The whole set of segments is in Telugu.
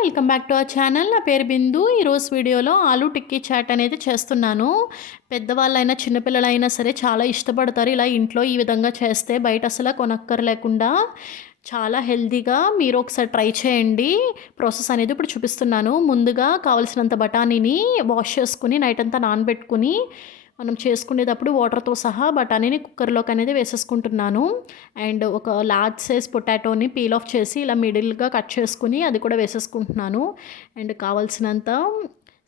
Welcome back to our channel. నా పేరు బిందు. ఈరోజు వీడియోలో ఆలూ టిక్కీ చాట్ అనేది చేస్తున్నాను. పెద్దవాళ్ళైనా చిన్నపిల్లలైనా సరే చాలా ఇష్టపడతారు. ఇలా ఇంట్లో ఈ విధంగా చేస్తే బయట అసలు కొనక్కర్లేకుండా చాలా హెల్తీగా మీరు ఒకసారి ట్రై చేయండి. ప్రాసెస్ అనేది ఇప్పుడు చూపిస్తున్నాను. ముందుగా కావాల్సినంత బఠానీని వాష్ చేసుకుని నైట్ అంతా నానబెట్టుకుని మనం చేసుకునేటప్పుడు వాటర్తో సహా బఠానీని కుక్కర్లోకి అనేది వేసేసుకుంటున్నాను. అండ్ ఒక లార్జ్ సైజ్ పొటాటోని పీల్ ఆఫ్ చేసి ఇలా మిడిల్గా కట్ చేసుకుని అది కూడా వేసేసుకుంటున్నాను. అండ్ కావాల్సినంత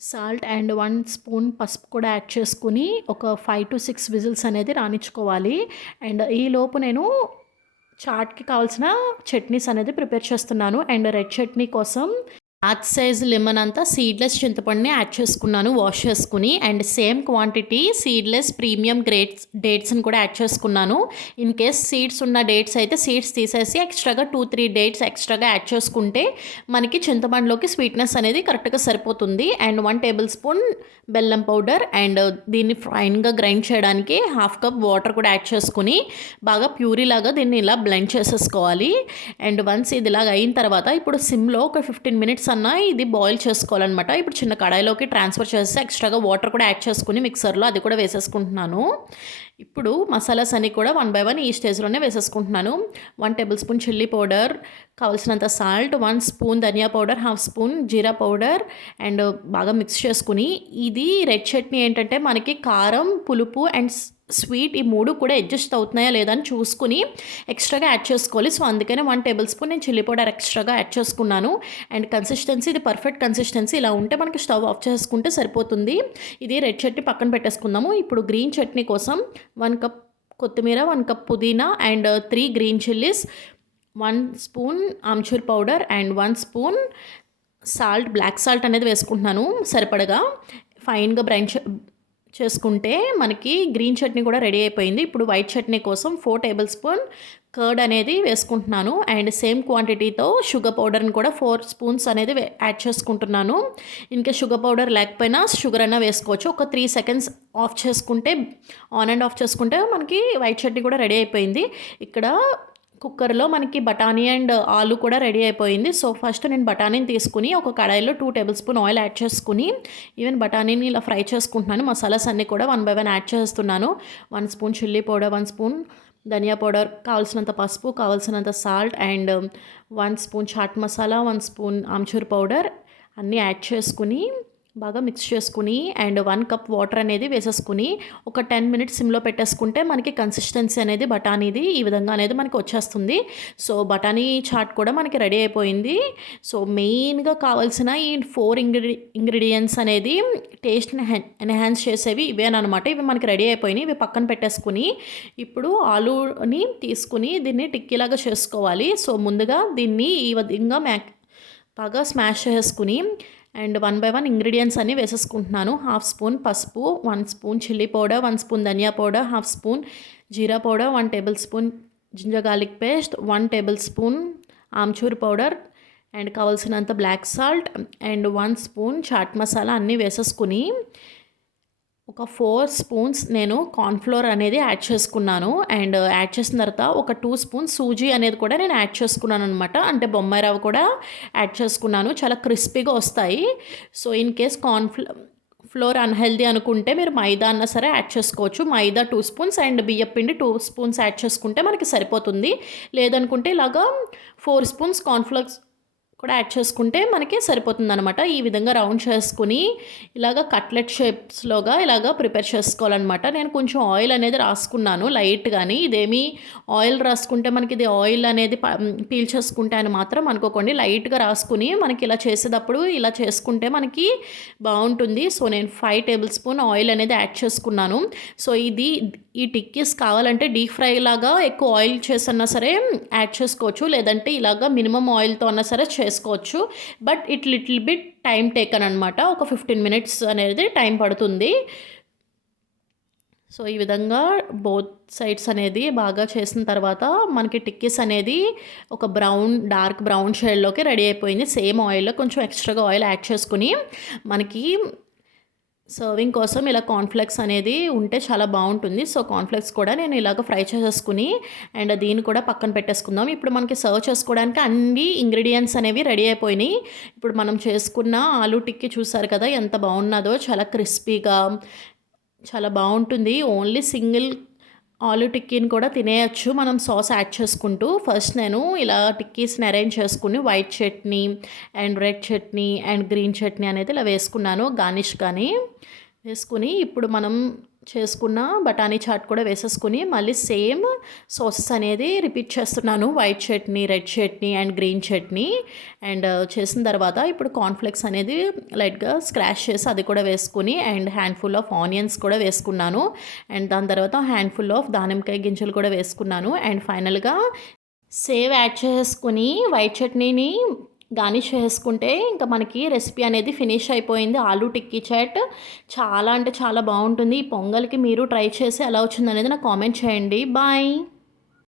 సాల్ట్ అండ్ 1 స్పూన్ పసుపు కూడా యాడ్ చేసుకుని ఒక 5 to 6 విజిల్స్ అనేది రానిచ్చుకోవాలి. అండ్ ఈలోపు నేను చాట్కి కావాల్సిన చట్నీస్ అనేది ప్రిపేర్ చేస్తున్నాను. అండ్ రెడ్ చట్నీ కోసం లార్జ్ సైజ్ లెమన్ అంతా సీడ్లెస్ చింతపండుని యాడ్ చేసుకున్నాను వాష్ చేసుకుని. And same quantity seedless premium డేట్స్ని కూడా యాడ్ చేసుకున్నాను. ఇన్ కేస్ సీడ్స్ ఉన్న డేట్స్ అయితే సీడ్స్ తీసేసి ఎక్స్ట్రాగా 2-3 డేట్స్ ఎక్స్ట్రాగా యాడ్ చేసుకుంటే మనకి చింతపండులోకి స్వీట్నెస్ అనేది కరెక్ట్గా సరిపోతుంది. అండ్ 1 టేబుల్ స్పూన్ బెల్లం పౌడర్ అండ్ దీన్ని ఫైన్గా గ్రైండ్ చేయడానికి 1/2 కప్ వాటర్ కూడా యాడ్ చేసుకుని బాగా ప్యూరీ లాగా దీన్ని ఇలా బ్లెండ్ చేసేసుకోవాలి. అండ్ వన్స్ ఇది ఇలాగ అయిన తర్వాత ఇప్పుడు సిమ్లో ఒక 15 మినిట్స్ ఇది బాయిల్ చేసుకోవాలన్నమాట. ఇప్పుడు చిన్న కడాయిలోకి ట్రాన్స్ఫర్ చేసి ఎక్స్ట్రాగా వాటర్ కూడా యాడ్ చేసుకుని మిక్సర్లో అది కూడా వేసేసుకుంటున్నాను. ఇప్పుడు మసాలాస్ అన్నీ కూడా 1 by 1 ఈ స్టేజ్లోనే వేసేసుకుంటున్నాను. 1 టేబుల్ స్పూన్ చిల్లీ పౌడర్, కావాల్సినంత సాల్ట్, 1 స్పూన్ ధనియా పౌడర్, 1/2 స్పూన్ జీరా పౌడర్ అండ్ బాగా మిక్స్ చేసుకుని ఇది రెడ్ చట్నీ ఏంటంటే మనకి కారం, పులుపు అండ్ స్వీట్ ఈ 3 కూడా అడ్జస్ట్ అవుతున్నాయా లేదా అని చూసుకుని ఎక్స్ట్రాగా యాడ్ చేసుకోవాలి. సో అందుకనే 1 టేబుల్ స్పూన్ నేను చిల్లీ పౌడర్ ఎక్స్ట్రాగా యాడ్ చేసుకున్నాను. అండ్ కన్సిస్టెన్సీ ఇది పర్ఫెక్ట్ కన్సిస్టెన్సీ ఇలా ఉంటే మనకి స్టవ్ ఆఫ్ చేసుకుంటే సరిపోతుంది. ఇది రెడ్ చట్నీ పక్కన పెట్టేసుకుందాము. ఇప్పుడు గ్రీన్ చట్నీ కోసం 1 కప్ కొత్తిమీర, 1 కప్ పుదీనా అండ్ 3 గ్రీన్ చిల్లీస్, 1 స్పూన్ ఆమ్చూర్ powder and 1 spoon salt, black salt అనేది వేసుకుంటున్నాను సరిపడగా. ఫైన్గా చేసుకుంటే మనకి గ్రీన్ చట్నీ కూడా రెడీ అయిపోయింది. ఇప్పుడు వైట్ చట్నీ కోసం 4 టేబుల్ స్పూన్ కర్డ్ అనేది వేసుకుంటున్నాను. అండ్ సేమ్ క్వాంటిటీతో షుగర్ పౌడర్ని కూడా 4 స్పూన్స్ అనేది యాడ్ చేసుకుంటున్నాను. ఇంకా షుగర్ పౌడర్ లేకపోయినా షుగర్ అయినా వేసుకోవచ్చు. ఒక 3 సెకండ్స్ ఆఫ్ చేసుకుంటే ఆన్ అండ్ ఆఫ్ చేసుకుంటే మనకి వైట్ చట్నీ కూడా రెడీ అయిపోయింది. ఇక్కడ కుక్కర్లో మనకి బఠానీ అండ్ ఆలు కూడా రెడీ అయిపోయింది. సో ఫస్ట్ నేను బఠానీని తీసుకుని ఒక కడాయిలో 2 టేబుల్ స్పూన్ ఆయిల్ యాడ్ చేసుకుని ఈవెన్ బఠానీని ఇలా ఫ్రై చేసుకుంటున్నాను. మసాలాస్ అన్నీ కూడా 1 by 1 యాడ్ చేస్తున్నాను. 1 స్పూన్ చిల్లీ పౌడర్, 1 స్పూన్ ధనియా పౌడర్, కావాల్సినంత పసుపు, కావాల్సినంత salt and 1 spoon chaat masala, 1 spoon ఆమ్చూర్ పౌడర్ అన్నీ యాడ్ చేసుకుని బాగా మిక్స్ చేసుకుని అండ్ 1 కప్ వాటర్ అనేది వేసేసుకుని ఒక 10 మినిట్స్ సిమ్లో పెట్టేసుకుంటే మనకి కన్సిస్టెన్సీ అనేది బఠానీది ఈ విధంగా అనేది మనకి వచ్చేస్తుంది. సో బఠానీ చాట్ కూడా మనకి రెడీ అయిపోయింది. సో మెయిన్గా కావాల్సిన ఈ 4 ఇంగ్రీడియంట్స్ అనేది టేస్ట్ని ఎన్హాన్స్ చేసేవి ఇవేనమాట. ఇవి మనకి రెడీ అయిపోయినాయి. ఇవి పక్కన పెట్టేసుకుని ఇప్పుడు ఆలూని తీసుకుని దీన్ని టిక్కీలాగా చేసుకోవాలి. సో ముందుగా దీన్ని ఈ విధంగా బాగా స్మాష్ చేసుకుని అండ్ 1 by 1 ఇంగ్రీడియంట్స్ అన్నీ వేసేసుకుంటున్నాను. 1/2 స్పూన్ పసుపు, 1 స్పూన్ చిల్లీ పౌడర్, 1 స్పూన్ ధనియా పౌడర్, 1/2 స్పూన్ జీరా powder, 1 table spoon ginger garlic paste, 1 table spoon ఆమ్చూర్ పౌడర్ అండ్ కావాల్సినంత black salt and 1 spoon chaat masala అన్నీ వేసేసుకుని ఒక 4 స్పూన్స్ నేను కార్న్ఫ్లోర్ అనేది యాడ్ చేసుకున్నాను. అండ్ యాడ్ చేసిన తర్వాత ఒక 2 స్పూన్స్ సూజీ అనేది కూడా నేను యాడ్ చేసుకున్నాను అనమాట. అంటే బొంబాయి రవ్వ కూడా యాడ్ చేసుకున్నాను. చాలా క్రిస్పీగా వస్తాయి. So in case floor unhealthy అనుకుంటే మీరు మైదా అన్నా సరే యాడ్ చేసుకోవచ్చు. మైదా 2 స్పూన్స్ అండ్ బియ్యపిండి 2 స్పూన్స్ యాడ్ చేసుకుంటే మనకి సరిపోతుంది. లేదనుకుంటే ఇలాగా 4 స్పూన్స్ కార్న్ఫ్లోర్ కూడా యాడ్ చేసుకుంటే మనకి సరిపోతుందనమాట. ఈ విధంగా రౌండ్ చేసుకుని ఇలాగ కట్లెట్ షేప్స్లోగా ఇలాగ ప్రిపేర్ చేసుకోవాలన్నమాట. నేను కొంచెం ఆయిల్ అనేది రాసుకున్నాను లైట్గాని. ఇదేమి ఆయిల్ రాసుకుంటే మనకి ఇది ఆయిల్ అనేది పీల్ చేసుకుంటే అని మాత్రం అనుకోకండి. లైట్గా రాసుకుని మనకి ఇలా చేసేటప్పుడు ఇలా చేసుకుంటే మనకి బాగుంటుంది. సో నేను 5 టేబుల్ స్పూన్ ఆయిల్ అనేది యాడ్ చేసుకున్నాను. సో ఈ టిక్కీస్ కావాలంటే డీప్ ఫ్రై లాగా ఎక్కువ ఆయిల్ చేసన్నా సరే యాడ్ చేసుకోవచ్చు. లేదంటే ఇలాగా మినిమం ఆయిల్తో అన్నా సరే చేసుకోవచ్చు. But little bit time taken అనమాట. ఒక 15 మినిట్స్ అనేది టైం పడుతుంది. సో ఈ విధంగా బోత్ సైడ్స్ అనేది బాగా చేసిన తర్వాత మనకి టిక్కీస్ అనేది ఒక డార్క్ బ్రౌన్ షేడ్లోకి రెడీ అయిపోయింది. సేమ్ ఆయిల్లో కొంచెం ఎక్స్ట్రాగా ఆయిల్ యాడ్ చేసుకుని మనకి సర్వింగ్ కోసం ఇలా కార్న్‌ఫ్లేక్స్ అనేది ఉంటే చాలా బావుంటుంది. సో, కార్న్‌ఫ్లేక్స్ కూడా నేను ఇలాగ ఫ్రై చేసేసుకొని అండ్ దీన్ని కూడా పక్కన పెట్టేసుకుందాం. ఇప్పుడు మనకి సర్వ్ చేసుకోవడానికి అన్ని ఇంగ్రీడియెంట్స్ అనేవి రెడీ అయిపోయినాయి. ఇప్పుడు మనం చేసుకున్న ఆలూ టిక్కీ చూసారు కదా! ఎంత బాగున్నదో చాలా క్రిస్పీగా చాలా బావుంటుంది. ఓన్లీ సింగిల్ ఆలూ టిక్కీని కూడా తినేయొచ్చు మనం సాస్ యాడ్ చేసుకుంటూ. ఫస్ట్ నేను ఇలా టిక్కీస్‌ని అరేంజ్ చేసుకొని white chutney and red chutney and green chutney అనేది ఇలా వేసుకున్నాను గార్నిష్ కానీ. వేసుకొని ఇప్పుడు మనం చేసుకున్న బఠానీ చాట్ కూడా వేసేసుకొని మళ్ళీ సేమ్ సాసెస్ అనేది రిపీట్ చేస్తున్నాను. White chutney, red chutney and green chutney. And చేసిన తర్వాత ఇప్పుడు కార్న్‌ఫ్లేక్స్ అనేది లైట్‌గా స్క్రాష్ చేసి అది కూడా వేసుకొని అండ్ హ్యాండ్‌ఫుల్ ఆఫ్ ఆనియన్స్ కూడా వేసుకున్నాను. అండ్ దాని తర్వాత హ్యాండ్‌ఫుల్ ఆఫ్ దానిమ్మకాయ గింజలు కూడా వేసుకున్నాను. అండ్ ఫైనల్‌గా సేవ్ యాడ్ చేసుకొని వైట్ చట్నీని గార్నిష్ చేసుకుంటే ఇంకా మనకి రెసిపీ అనేది ఫినిష్ అయిపోయింది. ఆలూ టిక్కీ చాట్ చాలా అంటే చాలా బాగుంటుంది. ఈ పొంగల్‌కి మీరు ట్రై చేసి ఎలా వచ్చిందనేది నాకు కామెంట్ చేయండి. బాయ్.